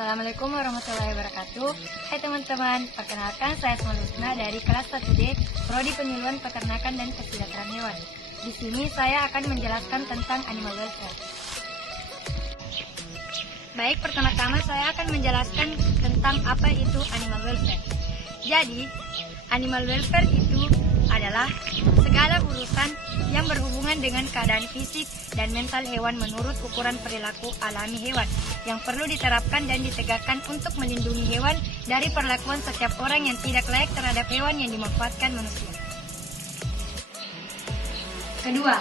Assalamualaikum warahmatullahi wabarakatuh. Hai teman-teman, perkenalkan saya Asma Lusna dari kelas 1D Prodi Penyuluhan Peternakan dan Kesejahteraan Hewan. Di sini saya akan menjelaskan tentang animal welfare. Baik, pertama-tama saya akan menjelaskan tentang apa itu animal welfare. Jadi, animal welfare itu adalah segala urusan yang berhubungan dengan keadaan fisik dan mental hewan menurut ukuran perilaku alami hewan yang perlu diterapkan dan ditegakkan untuk melindungi hewan dari perlakuan setiap orang yang tidak layak terhadap hewan yang dimanfaatkan manusia. Kedua,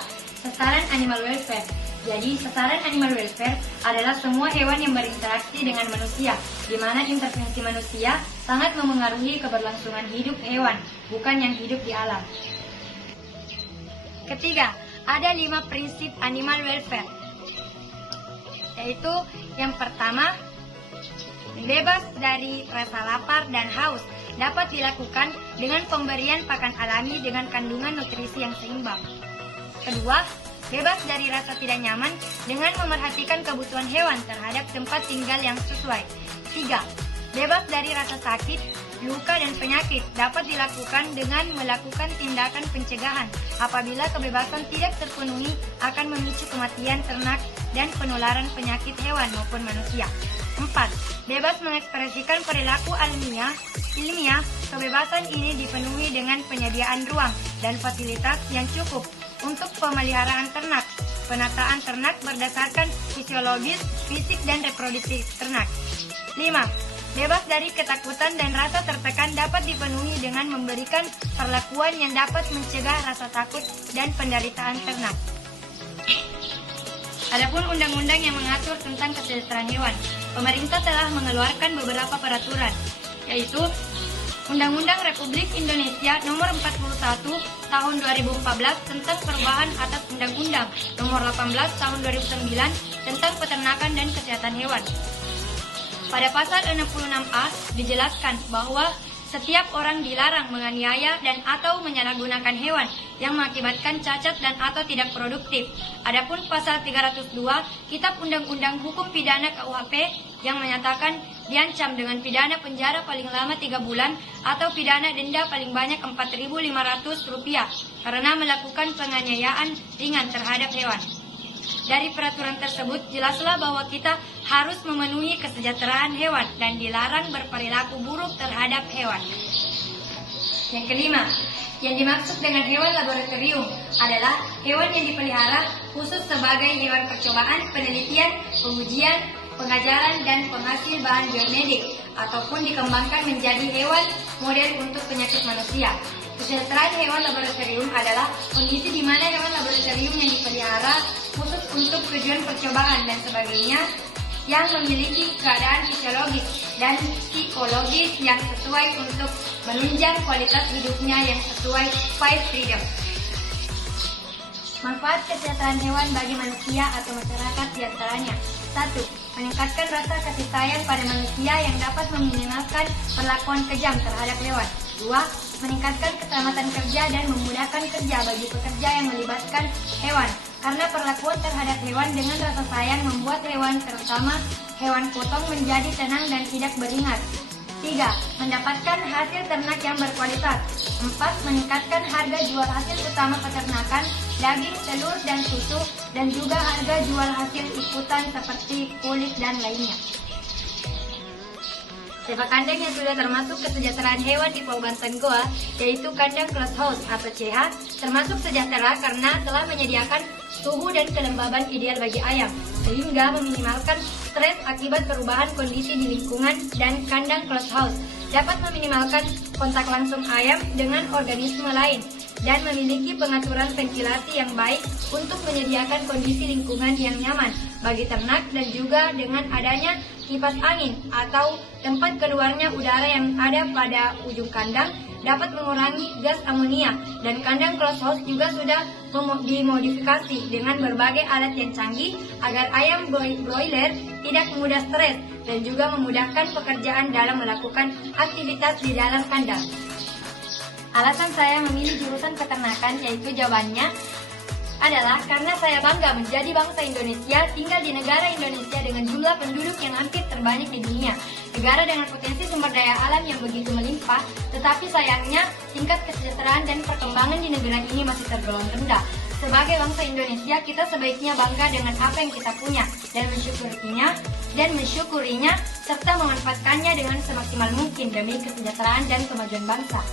sasaran animal welfare. Jadi, sasaran animal welfare adalah semua hewan yang berinteraksi dengan manusia, di mana intervensi manusia sangat memengaruhi keberlangsungan hidup hewan, bukan yang hidup di alam. Ketiga, ada 5 prinsip animal welfare, yaitu yang pertama, bebas dari rasa lapar dan haus dapat dilakukan dengan pemberian pakan alami dengan kandungan nutrisi yang seimbang. Kedua, bebas dari rasa tidak nyaman dengan memerhatikan kebutuhan hewan terhadap tempat tinggal yang sesuai. 3. Bebas dari rasa sakit, luka, dan penyakit dapat dilakukan dengan melakukan tindakan pencegahan. Apabila kebebasan tidak terpenuhi akan memicu kematian ternak dan penularan penyakit hewan maupun manusia. 4. Bebas mengekspresikan perilaku ilmiah. Kebebasan ini dipenuhi dengan penyediaan ruang dan fasilitas yang cukup untuk pemeliharaan ternak, penataan ternak berdasarkan fisiologis, fisik, dan reproduktif ternak. 5. Bebas dari ketakutan dan rasa tertekan dapat dipenuhi dengan memberikan perlakuan yang dapat mencegah rasa takut dan penderitaan ternak. Adapun undang-undang yang mengatur tentang kesejahteraan hewan, pemerintah telah mengeluarkan beberapa peraturan, yaitu Undang-Undang Republik Indonesia Nomor 41 Tahun 2014 tentang perubahan atas Undang-Undang Nomor 18 Tahun 2009 tentang peternakan dan kesehatan hewan. Pada pasal 66A dijelaskan bahwa setiap orang dilarang menganiaya dan atau menyalahgunakan hewan yang mengakibatkan cacat dan atau tidak produktif. Adapun pasal 302 Kitab Undang-Undang Hukum Pidana KUHP yang menyatakan diancam dengan pidana penjara paling lama 3 bulan atau pidana denda paling banyak Rp4.500 karena melakukan penganiayaan ringan terhadap hewan. Dari peraturan tersebut, jelaslah bahwa kita harus memenuhi kesejahteraan hewan dan dilarang berperilaku buruk terhadap hewan. Yang kelima, yang dimaksud dengan hewan laboratorium adalah hewan yang dipelihara khusus sebagai hewan percobaan, penelitian, pengujian, pengajaran, dan penghasil bahan biomedik, ataupun dikembangkan menjadi hewan model untuk penyakit manusia. Kesejahteraan hewan laboratorium adalah kondisi di mana hewan laboratorium yang dipelihara khusus untuk tujuan percobaan dan sebagainya yang memiliki keadaan fisiologis dan psikologis yang sesuai untuk menunjang kualitas hidupnya yang sesuai 5 freedom. Manfaat kesehatan hewan bagi manusia atau masyarakat diantaranya: 1. Meningkatkan rasa kasih sayang pada manusia yang dapat meminimalkan perlakuan kejam terhadap hewan. 2. Meningkatkan keselamatan kerja dan memudahkan kerja bagi pekerja yang melibatkan hewan, karena perlakuan terhadap hewan dengan rasa sayang membuat hewan, terutama hewan potong, menjadi tenang dan tidak beringat. 3. Mendapatkan hasil ternak yang berkualitas. 4. Meningkatkan harga jual hasil utama peternakan, daging, telur, dan susu, dan juga harga jual hasil ikutan seperti kulit dan lainnya. Tipe kandang yang sudah termasuk kesejahteraan hewan di Pulau Banten Goa, yaitu kandang closed house atau CH, termasuk sejahtera karena telah menyediakan suhu dan kelembaban ideal bagi ayam, sehingga meminimalkan stres akibat perubahan kondisi di lingkungan, dan kandang closed house dapat meminimalkan kontak langsung ayam dengan organisme lain dan memiliki pengaturan ventilasi yang baik untuk menyediakan kondisi lingkungan yang nyaman bagi ternak, dan juga dengan adanya kipas angin atau tempat keluarnya udara yang ada pada ujung kandang dapat mengurangi gas amonia, dan kandang closed house juga sudah dimodifikasi dengan berbagai alat yang canggih agar ayam broiler tidak mudah stres dan juga memudahkan pekerjaan dalam melakukan aktivitas di dalam kandang. Alasan saya memilih jurusan peternakan yaitu jawabannya adalah karena saya bangga menjadi bangsa Indonesia, tinggal di negara Indonesia dengan jumlah penduduk yang hampir terbanyak di dunia. Negara dengan potensi sumber daya alam yang begitu melimpah, tetapi sayangnya tingkat kesejahteraan dan perkembangan di negara ini masih tergolong rendah. Sebagai bangsa Indonesia, kita sebaiknya bangga dengan apa yang kita punya dan mensyukurinya serta memanfaatkannya dengan semaksimal mungkin demi kesejahteraan dan kemajuan bangsa.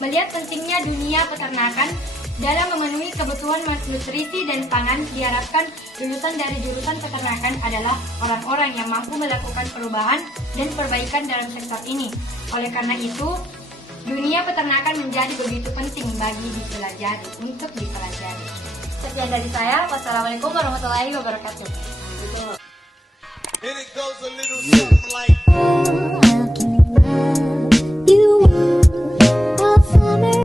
Melihat pentingnya dunia peternakan dalam memenuhi kebutuhan nutrisi dan pangan, diharapkan lulusan dari jurusan peternakan adalah orang-orang yang mampu melakukan perubahan dan perbaikan dalam sektor ini. Oleh karena itu, dunia peternakan menjadi begitu penting untuk dipelajari. Sekian dari saya. Wassalamualaikum warahmatullahi wabarakatuh.